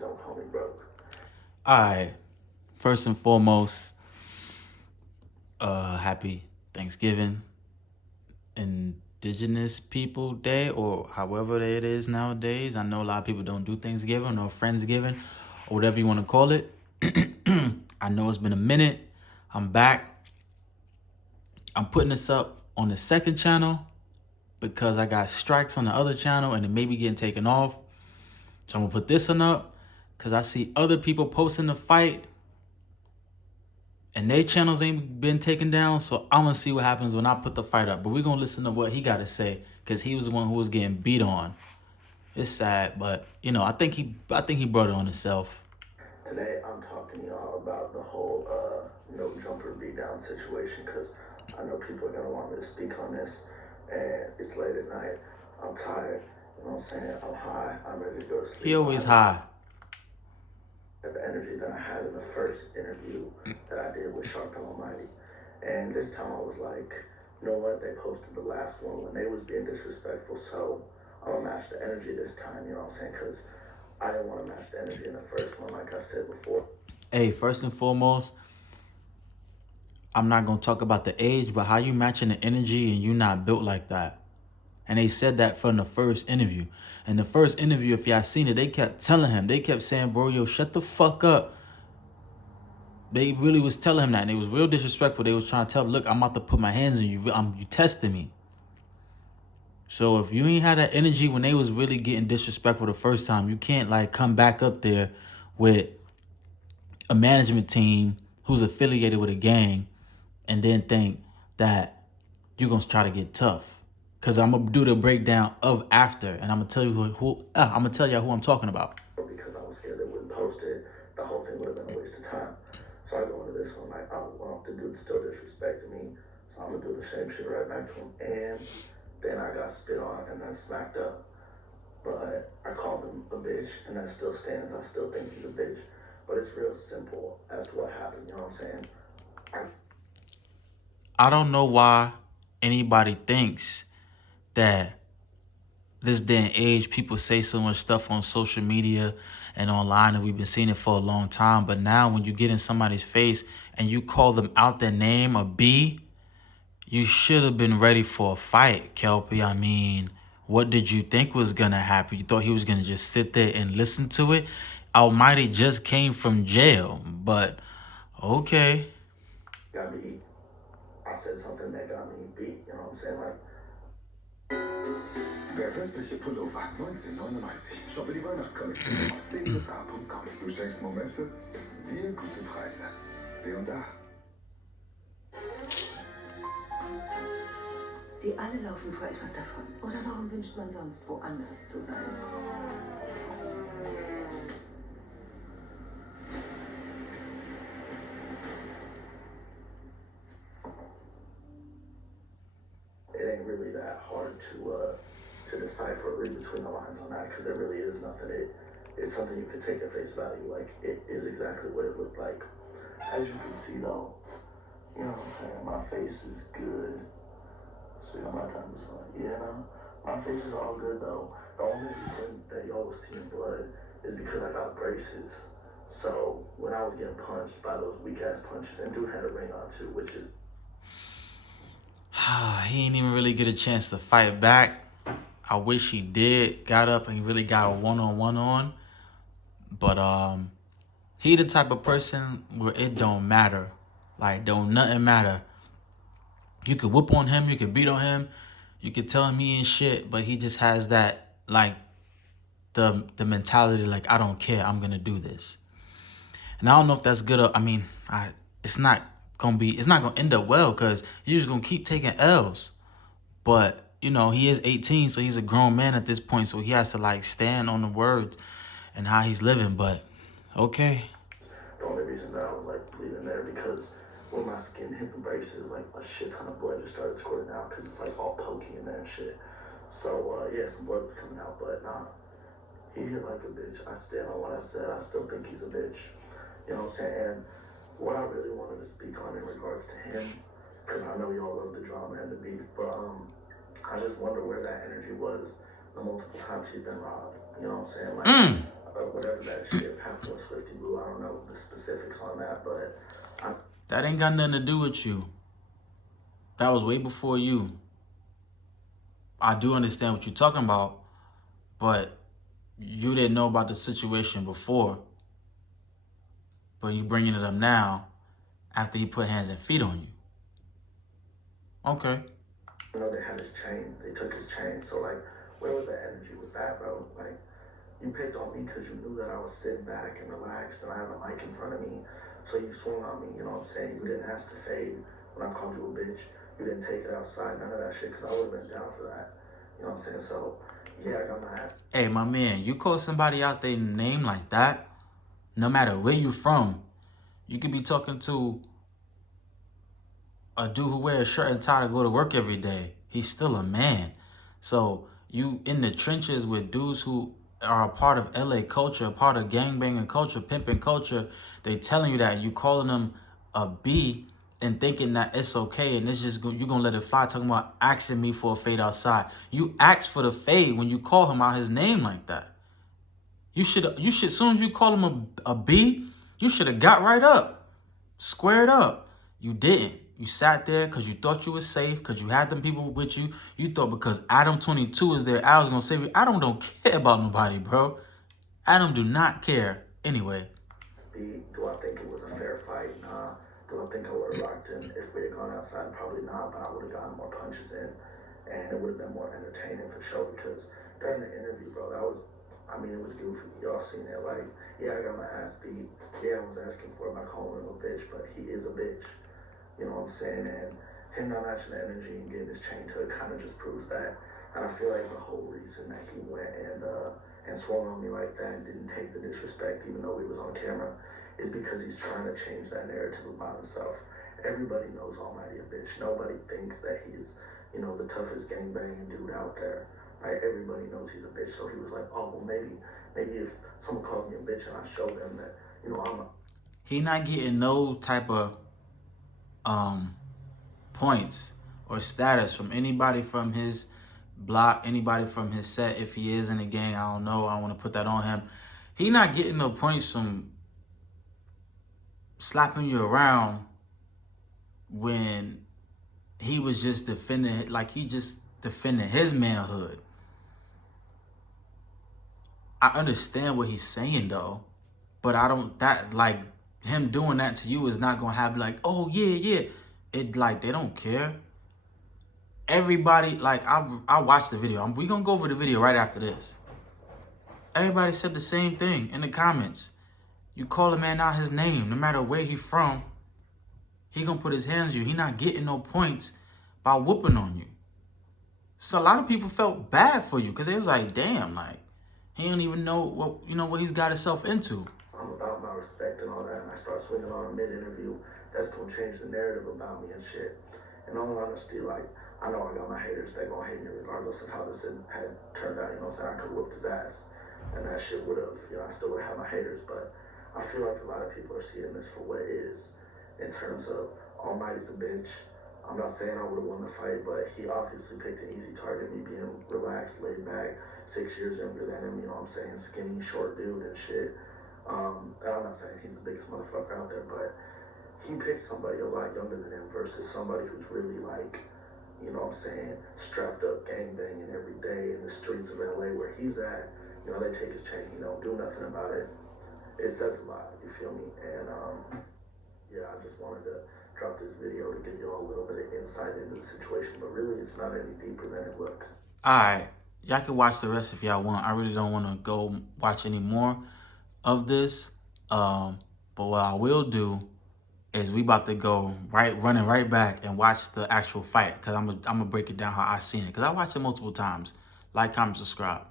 don't call me broke. All right. First and foremost, happy Thanksgiving, Indigenous People Day, or however it is nowadays. I know a lot of people don't do Thanksgiving or Friendsgiving, or whatever you want to call it. I know it's been a minute. I'm back. I'm putting this up on the second channel because I got strikes on the other channel and it may be getting taken off. So I'm gonna put this one up because I see other people posting the fight and their channels ain't been taken down. So I'm gonna see what happens when I put the fight up. But we're gonna listen to what he gotta say because he was the one who was getting beat on. It's sad, but you know, I think he brought it on himself. Today I'm talking to y'all about the whole no jumper beatdown situation because I know people are gonna want me to speak on this, and it's late at night. I'm tired. You know what I'm saying? I'm high. I'm ready to go to sleep. He always high. The energy that I had in the first interview that I did with Sharp and Almighty, and this time I was like, you know what? They posted the last one when they was being disrespectful, so I'm gonna match the energy this time. You know what I'm saying? Because I didn't want to match the energy in the first one, like I said before. Hey, first and foremost, I'm not gonna talk about the age, but how you matching the energy and you not built like that. And they said that from the first interview. And the first interview, if y'all seen it, they kept telling him, they kept saying, bro, yo, shut the fuck up. They really was telling him that, and it was real disrespectful. They was trying to tell him, look, I'm about to put my hands on you. You testing me. So if you ain't had that energy when they was really getting disrespectful the first time, you can't like come back up there with a management team who's affiliated with a gang and then think that you're gonna try to get tough. Cause I'm gonna do the breakdown of after, and I'm gonna tell you I'm gonna tell y'all who I'm talking about. Because I was scared they wouldn't post it, the whole thing would have been a waste of time. So I go into this one like, oh well, the dude still disrespected me, so I'm gonna do the same shit right back to him. And then I got spit on and then smacked up. But I called him a bitch, and that still stands. I still think he's a bitch. But it's real simple as to what happened. You know what I'm saying? I don't know why anybody thinks that this day and age people say so much stuff on social media and online, and we've been seeing it for a long time. But now when you get in somebody's face and you call them out their name, a B, you should have been ready for a fight, Kelpy. I mean, what did you think was gonna happen? You thought he was gonna just sit there and listen to it? Almighty just came from jail, but okay. Got me. I said something that got me beat. You know what I'm saying? Like, Der festliche Pullover, 19,99. Shoppe die Weihnachtskollektion auf c-a.com. Du schenkst Momente, wir gute Preise. C&A. Sie alle laufen vor etwas davon. Oder warum wünscht man sonst, woanders zu sein? it ain't really that hard to decipher or read between the lines on that, because there really is nothing. It's something you can take at face value. Like, it is exactly what it looked like. As you can see though, you know what I'm saying, my face is good. See how my time is like, yeah, no, my face is all good though. The only reason that y'all was seeing blood is because I got braces. So when I was getting punched by those weak ass punches, and dude had a ring on too, which is he didn't even really get a chance to fight back. I wish he did. Got up and he really got a one-on-one on. But he the type of person where it don't matter. Like, don't nothing matter. You could whoop on him, you could beat on him, you could tell him he ain't shit, but he just has that, like, the mentality, like, I don't care, I'm gonna do this. And I don't know if that's good or, I mean, it's not gonna end up well, because you're just gonna keep taking L's. But, you know, he is 18, so he's a grown man at this point, so he has to, like, stand on the words and how he's living. But okay. the only reason that I was like bleeding there, because when my skin hit the braces, like a shit ton of blood just started squirting out, because it's like all pokey in there and shit. So yeah, some blood was coming out, but nah, he hit like a bitch. I stand on what I said. I still think he's a bitch. You know what I'm saying? And what I really wanted to speak on in regards to him, because I know y'all love the drama and the beef, but I just wonder where that energy was the multiple times he's been robbed. You know what I'm saying? Like, whatever that shit happened with Swifty Blue. I don't know the specifics on that, but that ain't got nothing to do with you. That was way before you. I do understand what you're talking about, but you didn't know about the situation before. But you bringing it up now after he put hands and feet on you. Okay. you know they had his chain. They took his chain. So like, where was the energy with that, bro? Like, you picked on me because you knew that I was sitting back and relaxed and I had the mic in front of me. So you swung on me, you know what I'm saying? You didn't ask to fade when I called you a bitch. You didn't take it outside, none of that shit, because I would have been down for that. You know what I'm saying? So, yeah, I got my ass. Hey, my man, you call somebody out their name like that, no matter where you from, you could be talking to a dude who wears a shirt and tie to go to work every day. He's still a man. So you in the trenches with dudes who are a part of LA culture, a part of gangbanging culture, pimping culture. They telling you that, you calling them a B and thinking that it's okay and it's just you're gonna let it fly. Talking about asking me for a fade outside. You asked for the fade when you call him out his name like that. You should as soon as you call him a B, you should have got right up, squared up. You didn't. You sat there because you thought you was safe, because you had them people with you. You thought because Adam 22 is there, I was gonna save you. Adam don't care about nobody, bro. Adam do not care. Anyway. Do I think it was a fair fight? Nah. Do I think I would have rocked him if we had gone outside? Probably not, but I would have gotten more punches in, and it would have been more entertaining for sure. Because during the interview, bro, it was goofy. Y'all seen it. Like, yeah, I got my ass beat. Yeah, I was asking for it by calling him a bitch, but he is a bitch. You know what I'm saying? And him not matching the energy and getting his chain to it kind of just proves that. And I feel like the whole reason that he went and swung on me like that and didn't take the disrespect, even though he was on camera, is because he's trying to change that narrative about himself. Everybody knows Almighty a bitch. Nobody thinks that he's, you know, the toughest gangbanging dude out there. Right? Everybody knows he's a bitch. So he was like, oh, well, maybe if someone calls me a bitch and I show them that, you know, I'm a... He not getting no type of points or status from anybody from his block, anybody from his set. If he is in the gang, I don't know. I don't want to put that on him. He not getting no points from slapping you around when he was just defending, like he just defending his manhood. I understand what he's saying though, but I don't, that like him doing that to you is not gonna have like, oh yeah. It like, they don't care. Everybody, like I watched the video. We gonna go over the video right after this. Everybody said the same thing in the comments. You call a man out his name, no matter where he from, he gonna put his hands on you. He not getting no points by whooping on you. So a lot of people felt bad for you because they was like, damn, like he don't even know what he's got himself into. I'm about my respect and all that, and I start swinging on a mid-interview, that's gonna change the narrative about me and shit. In all honesty, like, I know I got my haters that gonna hate me regardless of how this had turned out, you know what I'm saying? I could've whooped his ass, and that shit would've, I still would've had my haters, but I feel like a lot of people are seeing this for what it is, in terms of Almighty's a bitch. I'm not saying I would've won the fight, but he obviously picked an easy target, me being relaxed, laid back, 6 years younger than him, you know what I'm saying? Skinny, short dude and shit. And I'm not saying he's the biggest motherfucker out there, but he picked somebody a lot younger than him versus somebody who's really like, you know what I'm saying, strapped up gangbanging every day in the streets of LA where he's at. You know, they take his chain, he don't do nothing about it. It says a lot, you feel me? And yeah, I just wanted to drop this video to give you all a little bit of insight into the situation, but really it's not any deeper than it looks. Alright, y'all can watch the rest if y'all want. I really don't want to go watch any more of this. But what I will do is we about to go running right back and watch the actual fight, because I'm gonna break it down how I seen it, because I watched it multiple times. Like, comment, subscribe.